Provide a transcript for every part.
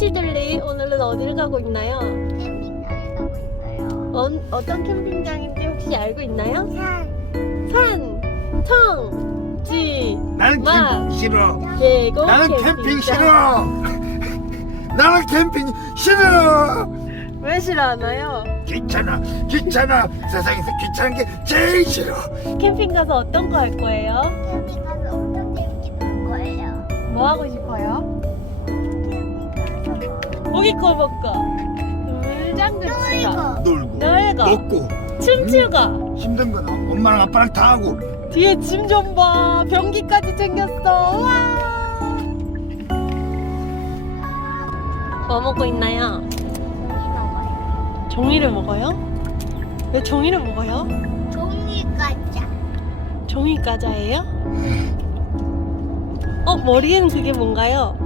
쫄리쫄리 오늘은 어디를 가고 있나요? 캠핑장에 가고 있어요. 어, 어떤 캠핑장인지 혹시 알고 있나요? 산, 산, 청, 지, 나는 마. 캠핑 싫어. 계곡 나는 캠핑 싫어. 나는 캠핑 싫어. 왜 싫어하나요? 귀찮아, 귀찮아. 세상에서 귀찮은 게 제일 싫어. 캠핑 가서 어떤 거 할 거예요? 캠핑 가서 엄청 재밌게 놀 거예요. 뭐 하고 싶어요? 고기 구워 먹고 물장구 치고 놀고, 놀고 먹고 춤추고 힘든 건 엄마랑 아빠랑 다 하고. 뒤에 짐 좀 봐 변기까지 챙겼어 우와 뭐 먹고 있나요? 종이 종이를 먹어요. 먹어요? 왜 종이를 먹어요? 종이 과자. 종이 과자예요? 어 머리에는 그게 뭔가요?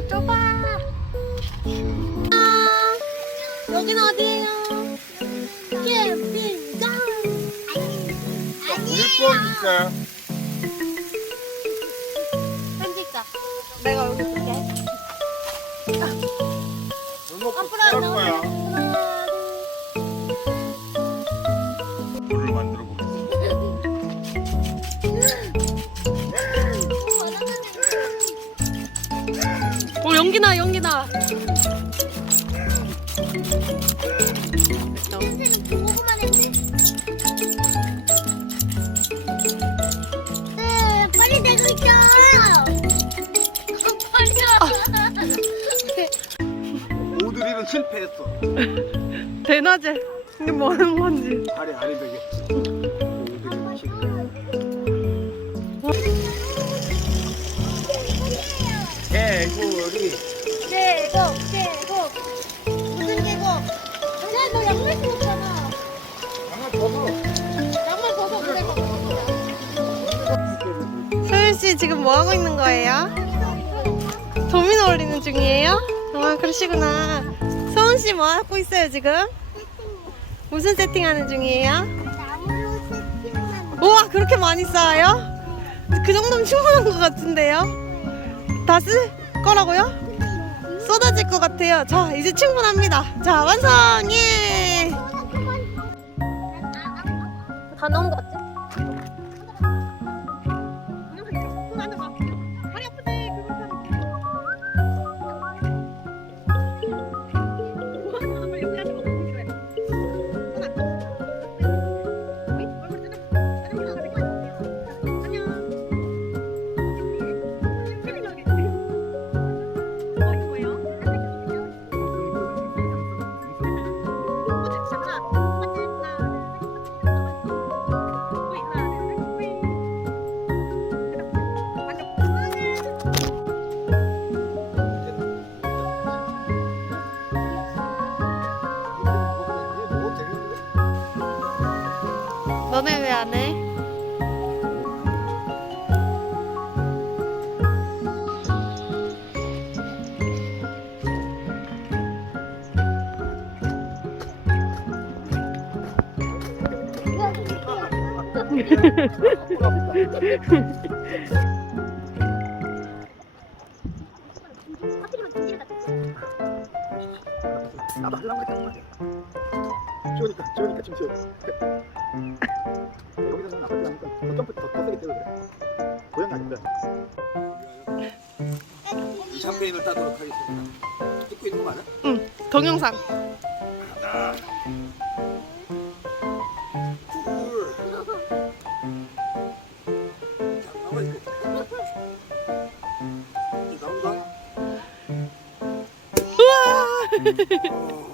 너무 좁아 아, 여기는 어디예요? 캠핑장 아니에요. 있어요. 편집자 내가 여기 앞으로 안 나오네 하 실패했어. 대낮에 이게 뭐 하는 건지 아래 아래 되게. 개구리. 계곡, 계곡. 무슨 계곡? 야, 너 양말 신었잖아. 장아 벗어. 양말 벗어, 그래. 소윤 씨 지금 뭐 하고 있는 거예요? 도미노 올리는 중이에요? 아 그러시구나 씨 뭐 하고 있어요 지금? 무슨 세팅하는 중이에요? 나무로 세팅만. 우와 그렇게 많이 쌓아요? 그 정도면 충분한 것 같은데요? 다 쓸 거라고요? 쏟아질 것 같아요 자 이제 충분합니다 자 완성 예! 다 넣은 것 같지? 너네 왜 안 해? 나도 하려고 그랬단 말이 야. 추우니까, 추우니까 춤 추워. 여기서는 아파트 가니까 더 점프 더, 더 세게 뛰어 그래. 고양이 아닌데. 이 샴페인을 따도록 하겠습니다. 찍고 있는 거 맞아? 응 동영상 하나, 둘. 잠깐만 이거. 이 나온다. 우와 어.